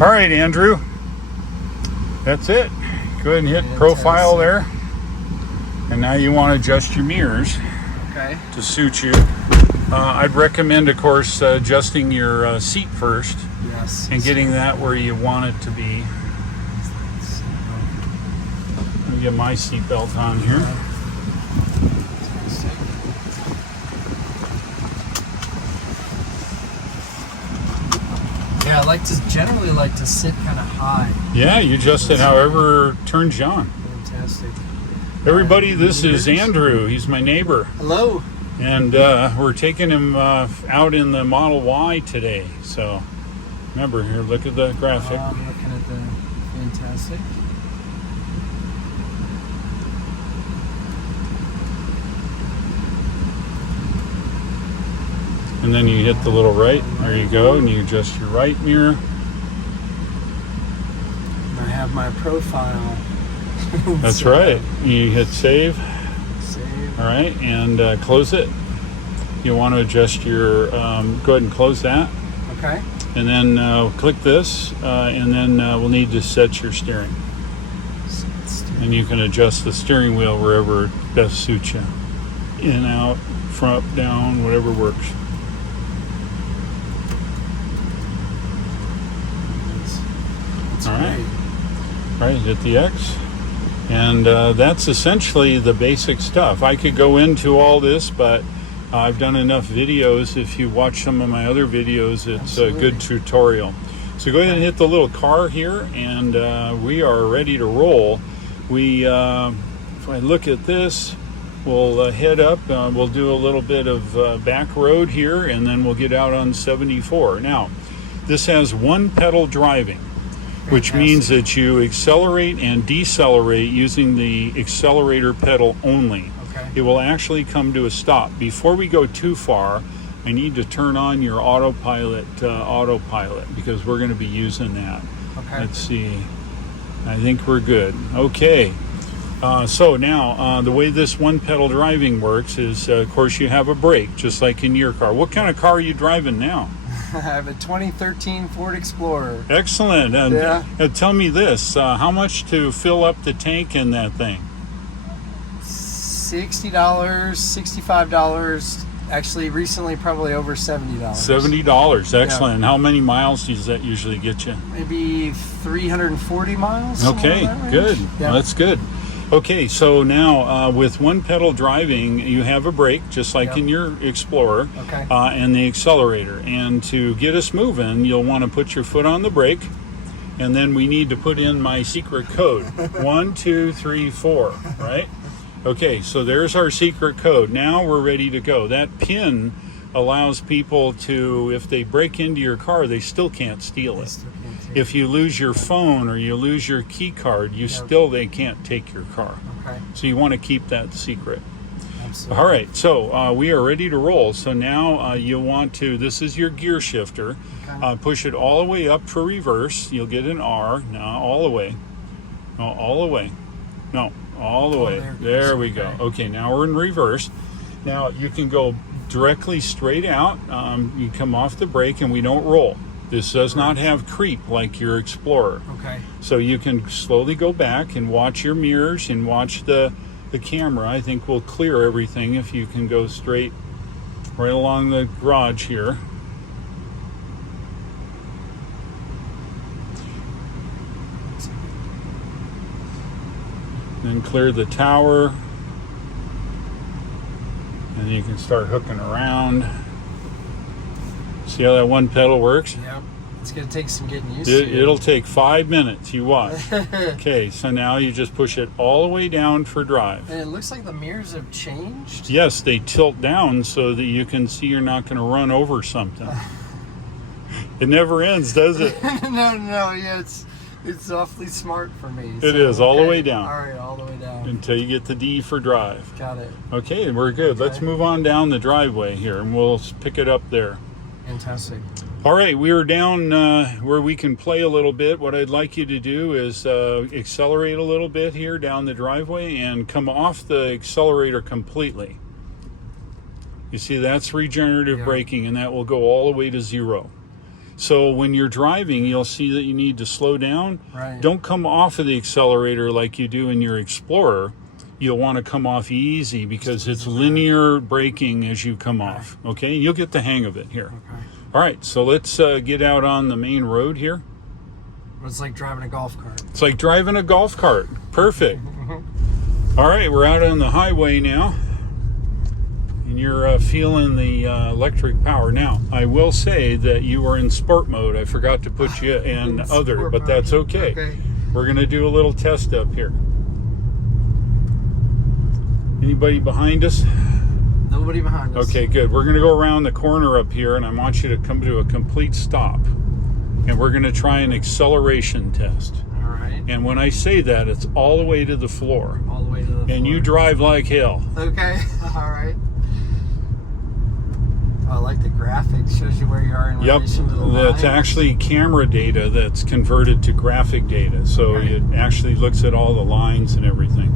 All right, Andrew. That's it. Go ahead and hit profile there. And now you want to adjust your mirrors to suit you. I'd recommend, of course, adjusting your seat first. Yes. And getting that where you want it to be. Let me get my seatbelt on here. Yeah, I generally like to sit kind of high. Yeah, you adjust it however turns you on. Fantastic. Everybody, this is Andrew. He's my neighbor. Hello. And we're taking him out in the Model Y today. So remember, here, look at the graphic. I'm looking at the fantastic. And then you hit the little right. There you go. And you adjust your right mirror. And I have my profile. That's right. You hit save. Save. All right. And close it. You want to adjust your, go ahead and close that. Okay. And then click this. And then we'll need to set your steering. And you can adjust the steering wheel wherever best suits you. In, out, front, down, whatever works. That's All right. great. All right, hit the X. And that's essentially the basic stuff. I could go into all this, but I've done enough videos. If you watch some of my other videos, it's a good tutorial. So go ahead and hit the little car here, and we are ready to roll. If I look at this, we'll head up. We'll do a little bit of back road here, and then we'll get out on 74. Now, this has one pedal driving, which means that you accelerate and decelerate using the accelerator pedal only. Okay. It will actually come to a stop. Before we go too far, I need to turn on your autopilot because we're going to be using that. Okay. Let's see. I think we're good. Okay. So now, the way this one pedal driving works is, of course, you have a brake, just like in your car. What kind of car are you driving now? I have a 2013 Ford Explorer. Excellent. And Yeah. Tell me this, how much to fill up the tank in that thing? $60, $65. Actually, recently, probably over $70. $70. Excellent. Yeah. How many miles does that usually get you? Maybe 340 miles. Okay, good. Yeah. Well, that's good. Okay, so now with one pedal driving, you have a brake, just like in your Explorer, Okay. And the accelerator. And to get us moving, you'll want to put your foot on the brake, and then we need to put in my secret code. 1, 2, 3, 4, right? Okay, so there's our secret code. Now we're ready to go. That pin allows people to, if they break into your car, they still can't steal it. If you lose your phone or you lose your key card, they can't take your car. Okay. So you want to keep that secret. Absolutely. All right, so we are ready to roll. So now you'll want to, this is your gear shifter. Okay. Push it all the way up for reverse. You'll get an R. Now all the way. No, all the way. No, all the way. There we go. Okay, now we're in reverse. Now you can go directly straight out. You come off the brake and we don't roll. This does not have creep like your Explorer. Okay. So you can slowly go back and watch your mirrors and watch the camera. I think we'll clear everything if you can go straight right along the garage here. Then clear the tower. And you can start hooking around. See how that one pedal works? Yep. It's going to take some getting used to. It'll take 5 minutes. You watch. Okay, so now you just push it all the way down for drive. And it looks like the mirrors have changed. Yes, they tilt down so that you can see you're not going to run over something. It never ends, does it? No. Yeah, it's awfully smart for me. It is, all the way down. All right, all the way down. Until you get the D for drive. Got it. Okay, we're good. Let's move on down the driveway here, and we'll pick it up there. Fantastic. All right, we are down where we can play a little bit. What I'd like you to do is accelerate a little bit here down the driveway and come off the accelerator completely. You see, that's regenerative braking, and that will go all the way to 0. So when you're driving, you'll see that you need to slow down. Right. Don't come off of the accelerator like you do in your Explorer. You'll want to come off easy because it's linear braking as you come off. Okay, you'll get the hang of it here. Okay. All right, so let's get out on the main road here. It's like driving a golf cart. It's like driving a golf cart. Perfect. All right, we're out on the highway now. And you're feeling the electric power. Now, I will say that you are in sport mode. I forgot to put you in other, but that's okay. We're going to do a little test up here. Anybody behind us? Nobody behind us. Okay, good. We're going to go around the corner up here, and I want you to come to a complete stop. And we're going to try an acceleration test. All right. And when I say that, it's all the way to the floor. All the way to the floor. And you drive like hell. Okay. All right. I like the graphics. Shows you where you are in relation to the line. That's actually camera data that's converted to graphic data. So it actually looks at all the lines and everything.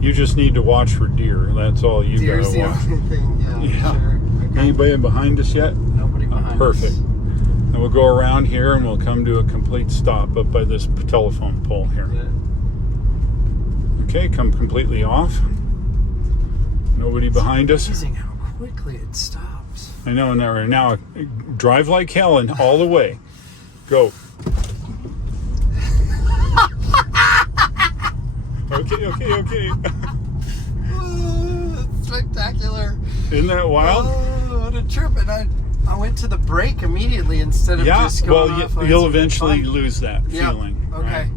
You just need to watch for deer. That's all you got to watch. Deer's the only thing. Yeah. Sure. Okay. Anybody behind us yet? Nobody behind us. Perfect. And we'll go around here and we'll come to a complete stop up by this telephone pole here. Okay, come completely off. Nobody behind us. It's amazing how quickly it stops. I know, and now drive like hell and all the way. Go. Okay. Spectacular. Isn't that wild? Oh, what a trip. And I went to the brake immediately instead of just going off. You'll eventually lose that feeling. Okay. Right?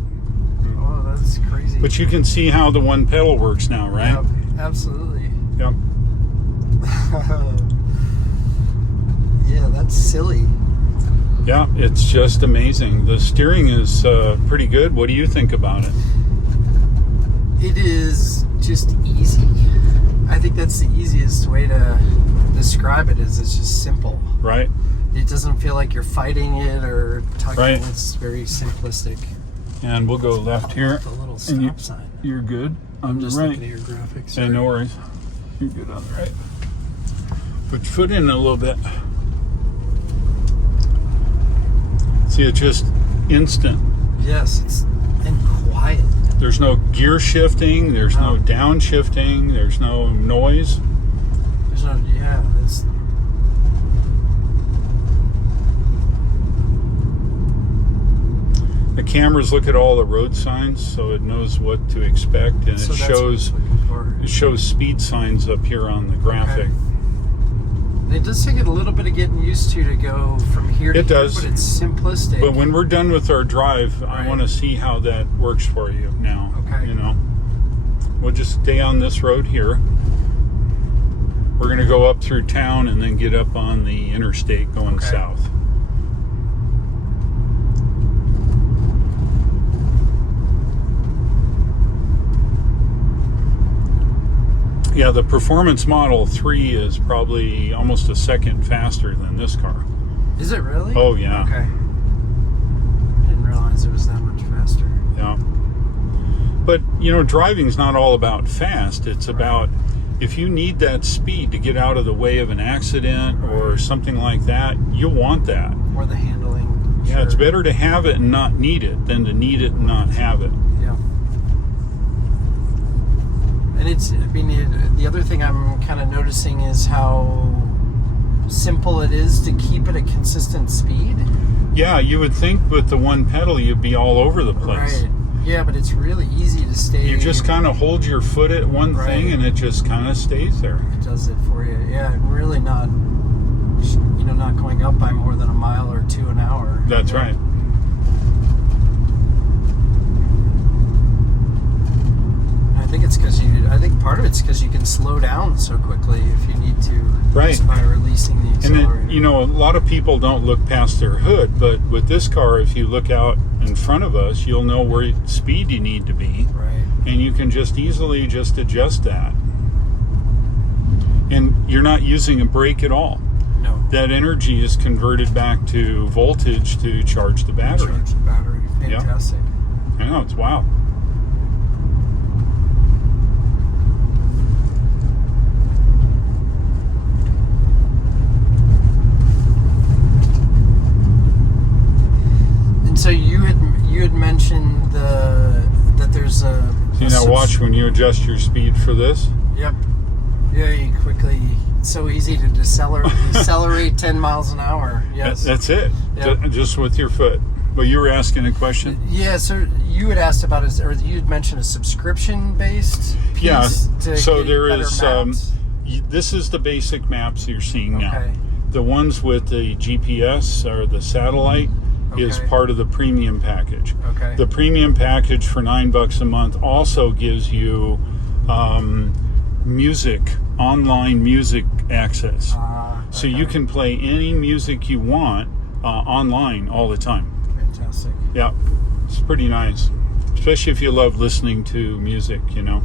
Oh, that's crazy. But you can see how the one pedal works now, right? Yep, absolutely. Yep. Yeah, that's silly. Yeah, it's just amazing. The steering is pretty good. What do you think about it? It is just easy. I think that's the easiest way to describe it. Is it's just simple. Right. It doesn't feel like you're fighting it or tugging. Right. It's very simplistic. And we'll go left here. The little stop sign. You're good. I'm just right. looking at your graphics. Hey, no worries. You're good on the right. Put your foot in a little bit. See, it's just instant. Yes, it's and quiet. There's no gear shifting. There's no downshifting. There's no noise. There's no, it's. The cameras look at all the road signs, so it knows what to expect, and So it that's what it's looking for. shows speed signs up here on the graphic. Okay. It does take it a little bit of getting used to go from here to It here, does. but it's simplistic. But when we're done with our drive, I Right. want to see how that works for you now. Okay. You know, we'll just stay on this road here. We're going to go up through town and then get up on the interstate going south. Yeah, the Performance Model 3 is probably almost a second faster than this car. Is it really? Oh, yeah. Okay. Didn't realize it was that much faster. Yeah. But, you know, driving's not all about fast. It's about if you need that speed to get out of the way of an accident or something like that, you'll want that. Or the handling. Yeah, it's better to have it and not need it than to need it and not have it. Yeah. And the other thing I'm kind of noticing is how simple it is to keep it at consistent speed. Yeah, you would think with the one pedal you'd be all over the place. Right. Yeah, but it's really ezy to stay. You just kind of hold your foot at one thing and it just kind of stays there. It does it for you. Yeah, and really not going up by more than a mile or two an hour. That's right. I think part of it's because you can slow down so quickly if you need to, just by releasing the accelerator. And a lot of people don't look past their hood, but with this car, if you look out in front of us, you'll know where speed you need to be, right? And you can just easily just adjust that. And you're not using a brake at all. No. That energy is converted back to voltage to charge the battery. Charge the battery. Fantastic. I know, it's wild. See, now watch when you adjust your speed for this. Yep. Very quickly. It's so easy to decelerate 10 miles an hour. Yes. That's it. Yep. Just with your foot. But you were asking a question? Yeah, so you had asked about or you had mentioned a subscription-based piece. Yeah. To So get there better is. maps? This is the basic maps you're seeing now. Okay. The ones with the GPS or the satellite is Okay. part of the premium package. Okay. The premium package for $9 a month also gives you online music access. So you can play any music you want online all the time. Fantastic. Yeah, it's pretty nice, especially if you love listening to music, you know.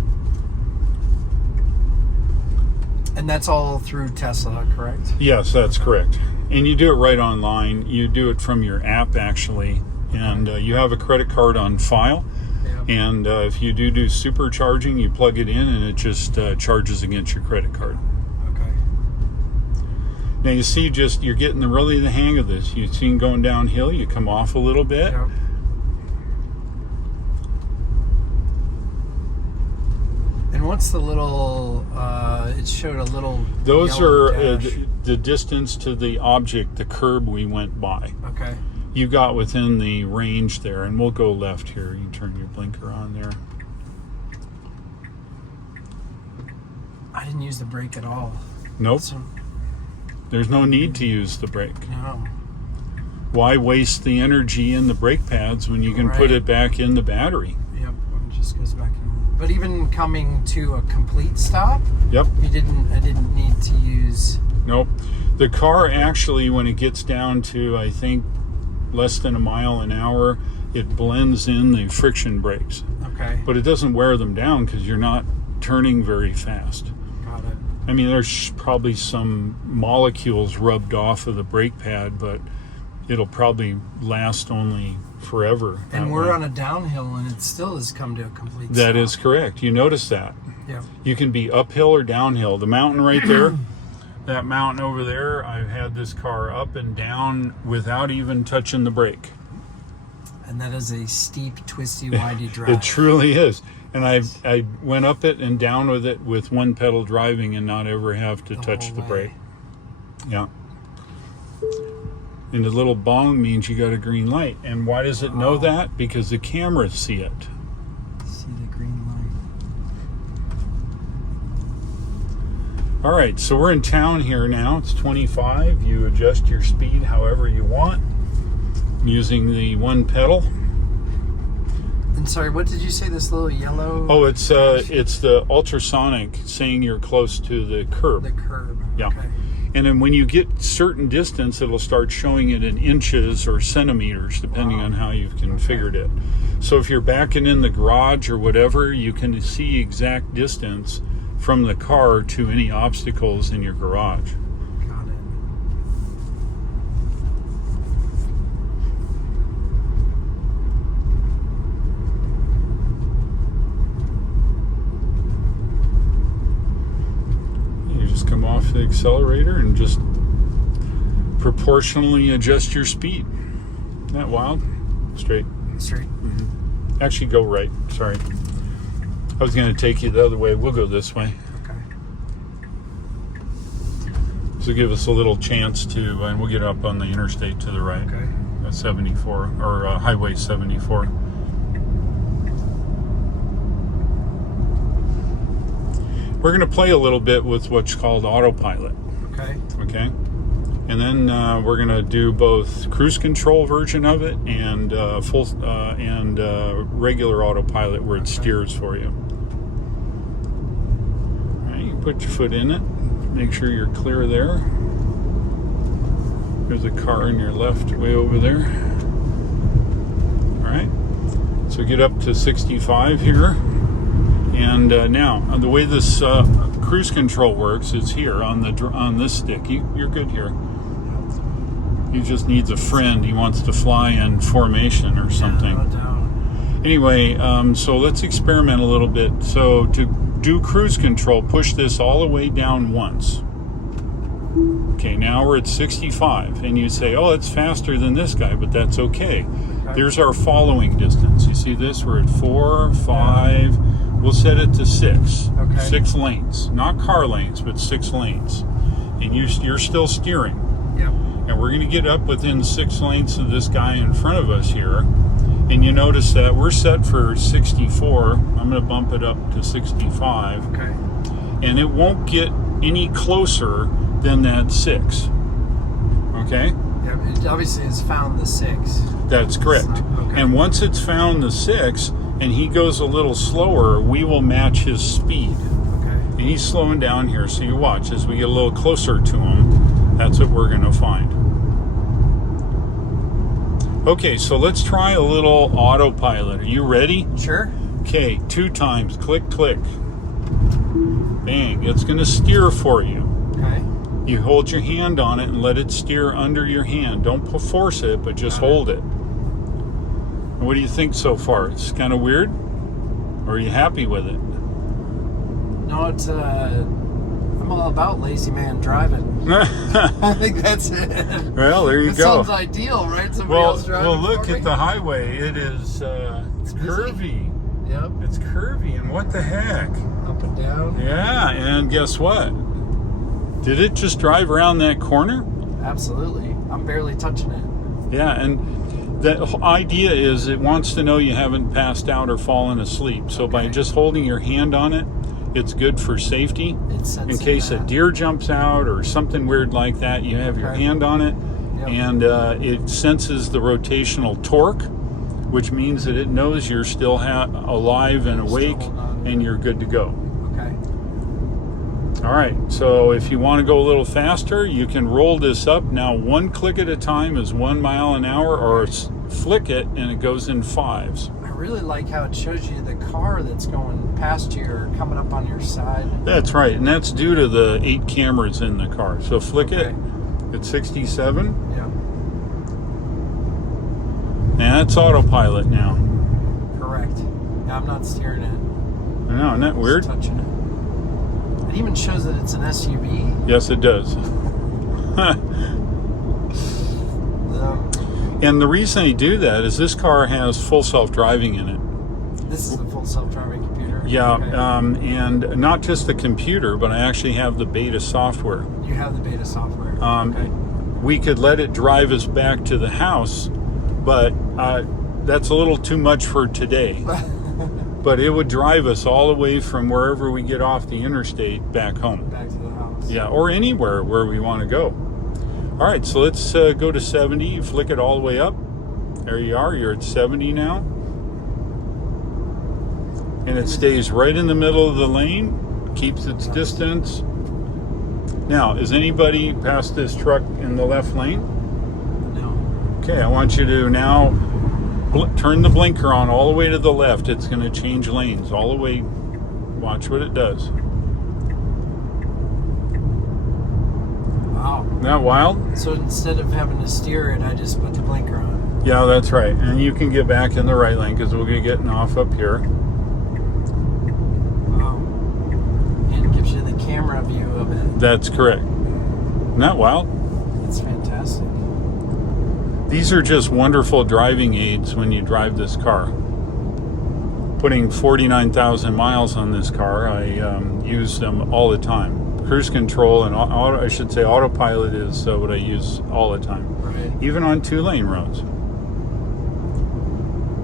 And that's all through Tesla, correct? Yes, that's correct. And you do it right online. You do it from your app, actually. And you have a credit card on file. Yeah. And if you do supercharging, you plug it in and it just charges against your credit card. Okay. Now you see, you're getting really the hang of this. You've seen going downhill, you come off a little bit. Yep. And what's the little, it showed a little Those yellow are dash. the distance to the object, the curb we went by. Okay. You got within the range there, and we'll go left here. You can turn your blinker on there. I didn't use the brake at all. Nope. So, There's no need to use the brake. no. Why waste the energy in the brake pads when you can put Right. it back in the battery? Yep. It just goes back in. But even coming to a complete stop, Yep. I didn't need to use. Nope. The car actually, when it gets down to, I think, less than a mile an hour, it blends in the friction brakes. Okay. But it doesn't wear them down because you're not turning very fast. Got it. I mean, there's probably some molecules rubbed off of the brake pad, but it'll probably last only forever. And that we're way. on a downhill, and it still has come to a complete stop. That is correct. You notice that. Yeah. You can be uphill or downhill. The mountain right there, that mountain over there, I've had this car up and down without even touching the brake. And that is a steep, twisty, windy drive. It truly is. And I went up it and down with it with one pedal driving and not ever have to touch whole the way. brake. Yeah. And the little bong means you got a green light. And why does it know that? Because the cameras see it. See the green light. All right, so we're in town here now. It's 25. You adjust your speed however you want using the one pedal. And sorry, what did you say? This little yellow? Oh, it's the ultrasonic saying you're close to the curb. The curb. Yeah. Okay. And then when you get certain distance, it'll start showing it in inches or centimeters, depending on how you've configured it. So if you're backing in the garage or whatever, you can see exact distance from the car to any obstacles in your garage. Got it. You just come off the accelerator and just proportionally adjust your speed. Isn't that wild? Straight. Straight. Actually, go right. Sorry. I was going to take you the other way. We'll go this way. Okay. So give us a little chance to, and we'll get up on the interstate to the right. Okay. 74, or Highway 74. We're going to play a little bit with what's called Autopilot. Okay. Okay. And then we're going to do both cruise control version of it and regular autopilot where it steers for you. All right, you put your foot in it. Make sure you're clear there. There's a car in your left way over there. All right. So get up to 65 here. And now, the way this cruise control works is here on this stick. You're good here. He just needs a friend. He wants to fly in formation or something. No doubt. Anyway, so let's experiment a little bit. So to do cruise control, push this all the way down once. Okay, now we're at 65. And you say, oh, it's faster than this guy, but that's okay. There's our following distance. You see this? We're at 4, 5, we'll set it to 6. Okay. 6 lanes. Not car lanes, but 6 lanes. And you're still steering. Yep. And we're going to get up within 6 lanes of this guy in front of us here. And you notice that we're set for 64. I'm going to bump it up to 65. Okay. And it won't get any closer than that 6. Okay? Yeah, it obviously has found the 6. That's correct. Okay. And once it's found the 6 and he goes a little slower, we will match his speed. Okay. And he's slowing down here, so you watch as we get a little closer to him. That's what we're going to find. Okay, so let's try a little autopilot. Are you ready? Sure. Okay, 2 times. Click, click. Bang. It's going to steer for you. Okay. You hold your hand on it and let it steer under your hand. Don't force it, but just hold it. What do you think so far? It's kind of weird? Or are you happy with it? No, it's I'm all about lazy man driving. I think that's it. Well, there you It go. sounds ideal, right? Somebody else driving. Well, look for me? at the highway. It is it's busy. curvy. Yep. It's curvy, and what the heck? Up and down. Yeah, and guess what? Did it just drive around that corner? Absolutely. I'm barely touching it. Yeah, and the idea is it wants to know you haven't passed out or fallen asleep. So by Okay. just holding your hand on it, it's good for safety. It's sensing In case a that. deer jumps out or something weird like that, you have your Okay. hand on it, Yep. and it senses the rotational torque, which means that it knows you're still alive and You're still awake, holding on. and you're good to go. Okay. All right, so if you want to go a little faster, you can roll this up. Now, 1 click at a time is 1 mile an hour, or flick it and it goes in 5s. I really like how it shows you the car that's going past you or coming up on your side. That's right, and that's due to the 8 cameras in the car. So flick it Okay. at 67. Yeah. And that's autopilot now. Correct. Yeah, I'm not steering it. I know, isn't that Just weird? touching it. It even shows that it's an SUV. Yes, it does. And the reason they do that is this car has full self-driving in it. This is the full self-driving computer. Yeah, Okay. and not just the computer, but I actually have the beta software. You have the beta software. Okay. We could let it drive us back to the house, but that's a little too much for today. But it would drive us all the way from wherever we get off the interstate back home. Back to the house. Yeah, or anywhere where we want to go. All right, so let's go to 70. You flick it all the way up. There you are. You're at 70 now. And it stays right in the middle of the lane, keeps its distance. Now, is anybody past this truck in the left lane? No. Okay, I want you to now turn the blinker on all the way to the left. It's going to change lanes all the way. Watch what it does. Wow. Isn't that wild? So instead of having to steer it, I just put the blinker on. Yeah, that's right. And you can get back in the right lane because we'll be getting off up here. Wow. And it gives you the camera view of it. That's correct. Isn't that wild? It's fantastic. These are just wonderful driving aids when you drive this car. Putting 49,000 miles on this car, I use them all the time. Cruise control and I should say autopilot is what I use all the time. Right. Even on 2-lane roads.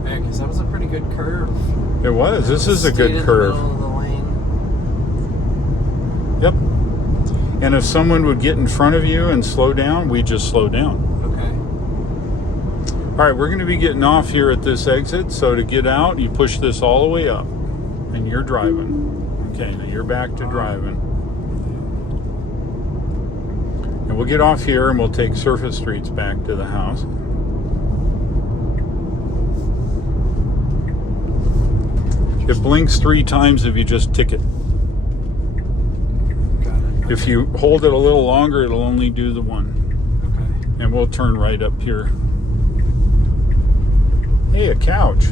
Yeah, because that was a pretty good curve. It was. This is a Stayed in good the curve. middle of the lane. Yep. And if someone would get in front of you and slow down, we just slow down. Okay. All right, we're going to be getting off here at this exit. So to get out, you push this all the way up, and you're driving. Okay, now you're back to driving. And we'll get off here, and we'll take surface streets back to the house. It blinks 3 times if you just tick it. Got it. If you hold it a little longer, it'll only do the 1. Okay. And we'll turn right up here. Hey, a couch.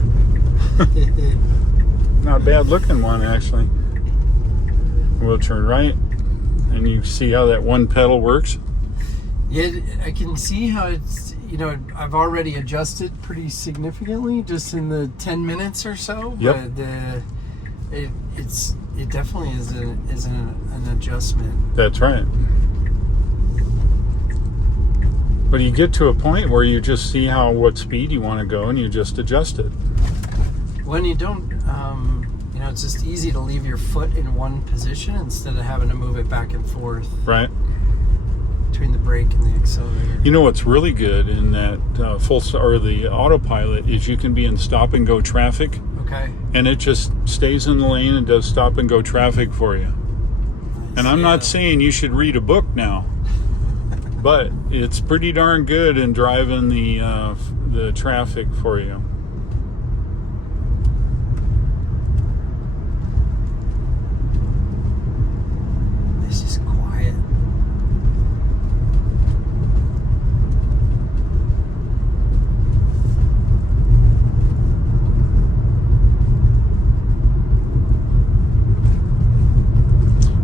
Not a bad looking one, actually. We'll turn right, and you see how that one pedal works? Yeah, I can see how it's, I've already adjusted pretty significantly just in the 10 minutes or so. Yep. But It definitely is an adjustment. That's right. But you get to a point where you just see what speed you want to go, and you just adjust it. When you don't, it's just easy to leave your foot in one position instead of having to move it back and forth. Right. Between the brake and the accelerator. You know what's really good in that the autopilot is you can be in stop and go traffic. Okay. And it just stays in the lane and does stop and go traffic for you. And I'm not saying you should read a book now, but it's pretty darn good in driving the traffic for you. It's just quiet.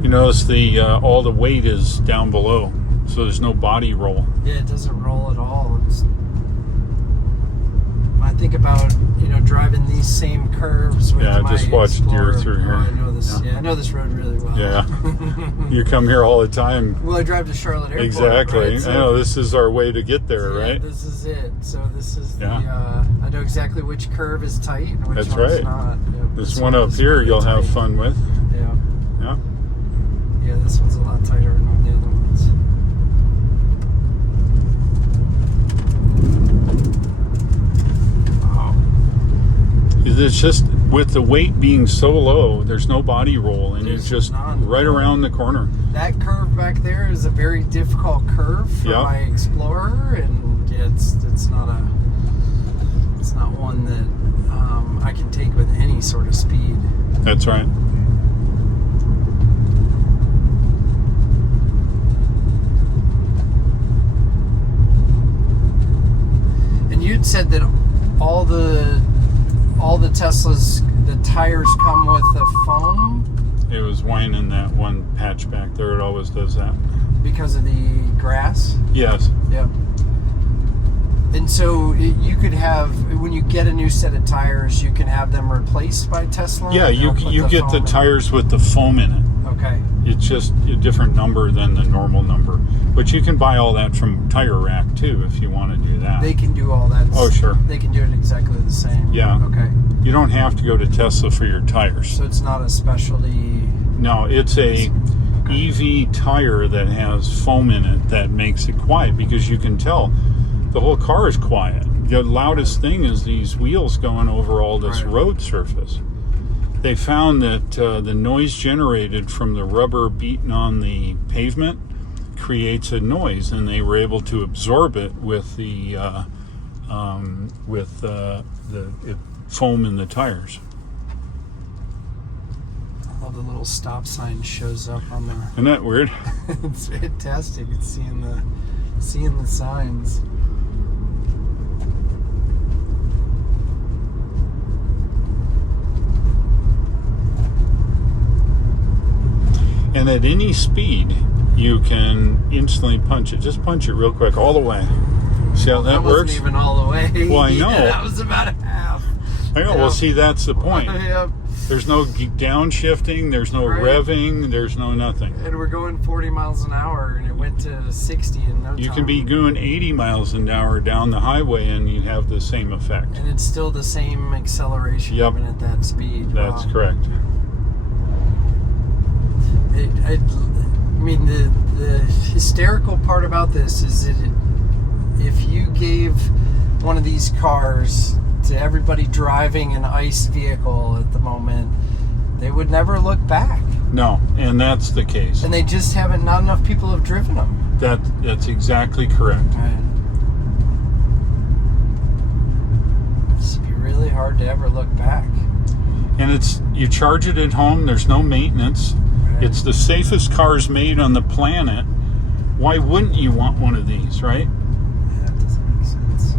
You notice all the weight is down below, so there's no body roll. Yeah, it doesn't roll at all. I think about driving these same curves with my just watch Explorer. deer through here. I know this. Yeah, I know this road really well. Yeah, you come here all the time. Well, I drive to Charlotte Airport. Exactly. Right? So, I know this is our way to get there, right? This is it. So this is I know exactly which curve is tight and which one's right. not. Yep, this one up here really you'll tight. have fun with. Yeah. Yeah. Yeah, this one's a lot tighter than all the other ones. It's just with the weight being so low, there's no body roll, and you're just right around the corner. That curve back there is a very difficult curve for my Explorer, and it's not one that I can take with any sort of speed. That's right. And you'd said that all the Teslas, the tires come with the foam. It was whining that one patch back there. It always does that. Because of the grass? Yes. Yep. And so you could have, when you get a new set of tires, you can have them replaced by Tesla? Yeah, you get the tires with the foam in it. Okay. It's just a different number than the normal number. But you can buy all that from Tire Rack, too, if you want to do that. They can do all that. Oh, sure. They can do it exactly the same. Yeah. Okay. You don't have to go to Tesla for your tires. So it's not a specialty... No, it's a EV tire that has foam in it that makes it quiet, because you can tell the whole car is quiet. The loudest thing is these wheels going over all this road surface. They found that the noise generated from the rubber beating on the pavement creates a noise, and they were able to absorb it with the foam in the tires. I love the little stop sign shows up on there. Isn't that weird? It's fantastic. It's seeing the signs. And at any speed, you can instantly punch it. Just punch it real quick, all the way. See how that works? Wasn't even all the way. Well, I know. Yeah, that was about half. I know. Well, see, that's the point. Yep. There's no downshifting. There's no revving. There's no nothing. And we're going 40 miles an hour, and it went to 60 in no time. You can be going 80 miles an hour down the highway, and you have the same effect. And it's still the same acceleration even at that speed. That's correct. I mean, the hysterical part about this is that if you gave one of these cars to everybody driving an ICE vehicle at the moment, they would never look back. No, and that's the case. And they just haven't, not enough people have driven them. That's exactly correct. Right. It'd be really hard to ever look back. And you charge it at home, there's no maintenance. Right. It's the safest cars made on the planet. Why wouldn't you want one of these, right? Yeah, it doesn't make sense.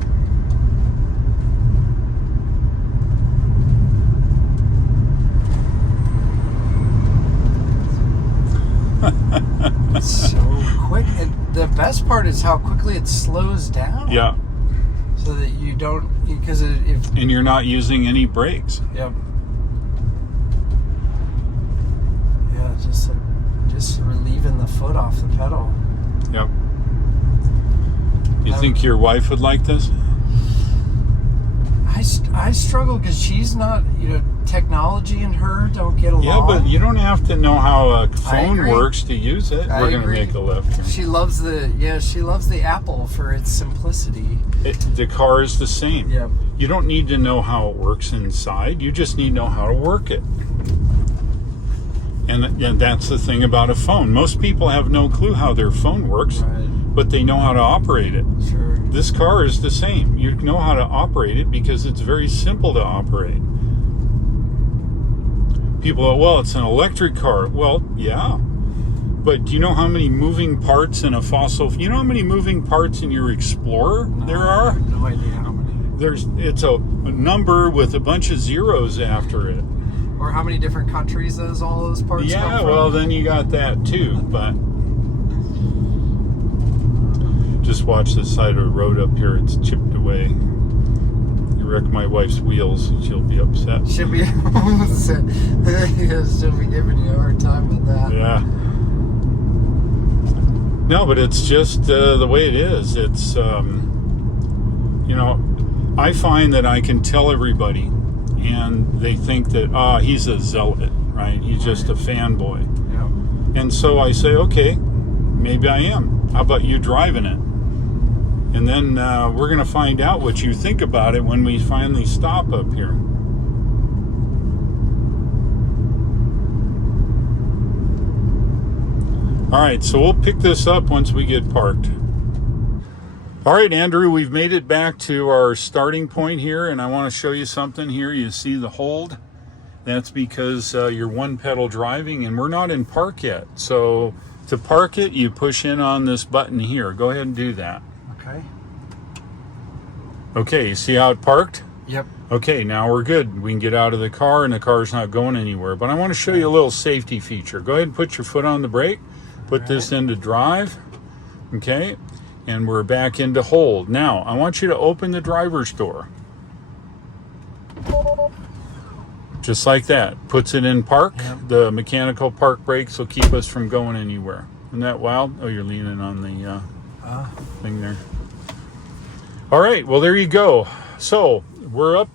So quick. And the best part is how quickly it slows down. Yeah. So that you don't, because if... And you're not using any brakes. Yep. just relieving the foot off the pedal. Yep. You think your wife would like this? I struggle because she's not, technology and her don't get along. Yeah, but you don't have to know how a phone agree. works to use it. We're going to make a left turn. She loves the Apple for its simplicity. The car is the same. Yep. You don't need to know how it works inside. You just need to know how to work it. And that's the thing about a phone. Most people have no clue how their phone works, Right. but they know how to operate it. Sure. This car is the same. You know how to operate it because it's very simple to operate. People go, well, it's an electric car. Well, yeah. But do you know how many moving parts in a fossil... You know how many moving parts in your Explorer there are? I have no idea how many. It's a number with a bunch of zeros after it. Or how many different countries all those parts come Yeah, from. well, then you got that too, but... Just watch the side of the road up here. It's chipped away. You wreck my wife's wheels, she'll be upset. She'll be upset. She'll be giving you a hard time with that. Yeah. No, but it's just the way it is. It's, I find that I can tell everybody, and they think that, he's a zealot, right? He's just a fanboy. Yeah. And so I say, okay, maybe I am. How about you driving it? And then we're going to find out what you think about it when we finally stop up here. All right, so we'll pick this up once we get parked. All right, Andrew, we've made it back to our starting point here, and I want to show you something here. You see the hold? That's because you're one pedal driving, and we're not in park yet. So to park it, you push in on this button here. Go ahead and do that. Okay. Okay, you see how it parked? Yep. Okay, now we're good. We can get out of the car, and the car's not going anywhere. But I want to show you a little safety feature. Go ahead and put your foot on the brake. Put this into drive. Okay, and we're back into hold. Now, I want you to open the driver's door. Just like that. Puts it in park. Yep. The mechanical park brakes will keep us from going anywhere. Isn't that wild? Oh, you're leaning on the thing there. All right, well, there you go. So, we're up.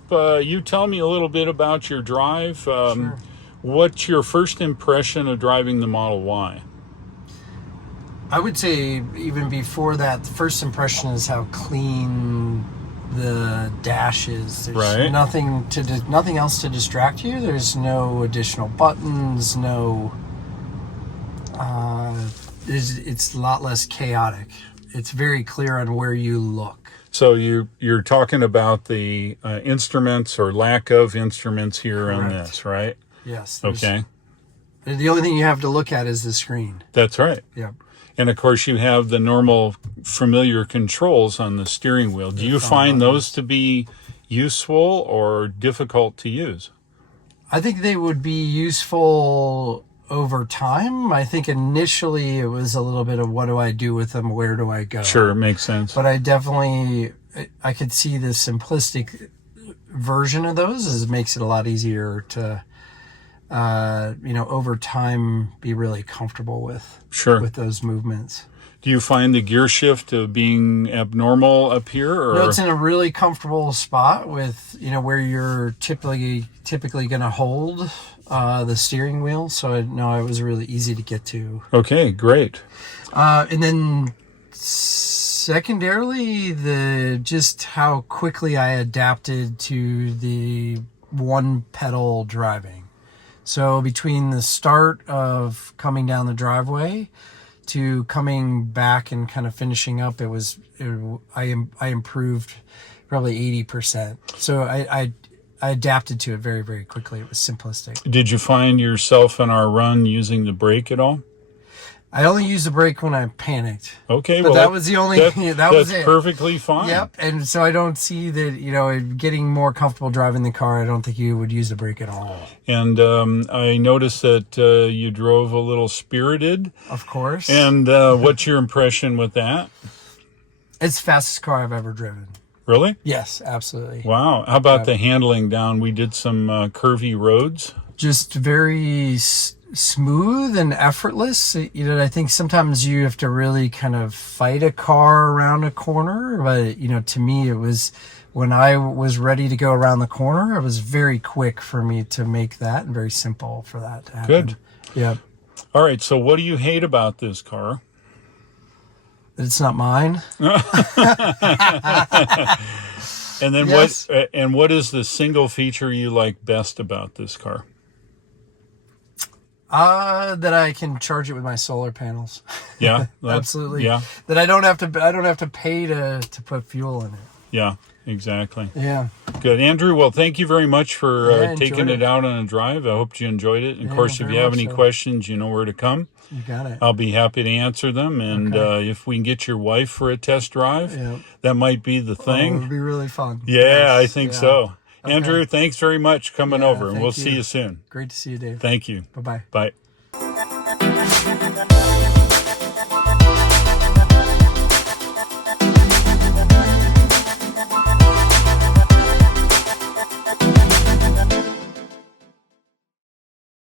You tell me a little bit about your drive. Sure. What's your first impression of driving the Model Y? I would say even before that, the first impression is how clean the dash is. There's Right. nothing else to distract you. There's no additional buttons. It's a lot less chaotic. It's very clear on where you look. So you're talking about the instruments or lack of instruments here on Correct. this, right? Yes. Okay, The only thing you have to look at is the screen. that's right. Yep. And of course, you have the normal familiar controls on the steering wheel. Do you find those to be useful or difficult to use? I think they would be useful over time. I think initially it was a little bit of what do I do with them? Where do I go? Sure, it makes sense. But I could see the simplistic version of those as it makes it a lot easier to, over time be really comfortable with. Sure. With those movements. Do you find the gear shift being abnormal up here? Or? No, it's in a really comfortable spot with, where you're typically going to hold the steering wheel. So it was really easy to get to. Okay, great. And then secondarily, just how quickly I adapted to the one pedal driving. So between the start of coming down the driveway to coming back and kind of finishing up, I improved probably 80%. So I adapted to it very, very quickly. It was simplistic. Did you find yourself in our run using the brake at all? I only used the brake when I panicked. Okay, but well, that was the only. That was that's it. perfectly fine. Yep, and so I don't see that. Getting more comfortable driving the car, I don't think you would use the brake at all. And I noticed that you drove a little spirited. Of course. And what's your impression with that? It's the fastest car I've ever driven. Really? Yes, absolutely. Wow. How about the handling down? We did some curvy roads. Just very smooth and effortless. You know, I think sometimes you have to really kind of fight a car around a corner, but you know, to me it was, when I was ready to go around the corner, it was very quick for me to make that, and very simple for that to happen. Good. Yeah. All right, so what do you hate about this car? That it's not mine. And then Yes. what is the single feature you like best about this car? That I can charge it with my solar panels. Yeah, Absolutely. Yeah, That I don't have to pay to put fuel in it. yeah, exactly. Yeah. Good, Andrew. Well, thank you very much for Yeah, I taking enjoyed it out on a drive. I hope you enjoyed it. And of Yeah, course, if very you have much any so. questions, you know where to come. You got it. I'll be happy to answer them. And Okay. if we can get your wife for a test drive, Yeah. that might be the Oh, it thing. would be really fun. Yeah, I Yes, think yeah. so. Okay. Andrew, thanks very much coming Yeah, over, and thank we'll see you. you soon. Great to see you, Dave. Thank you. Bye-bye. Bye.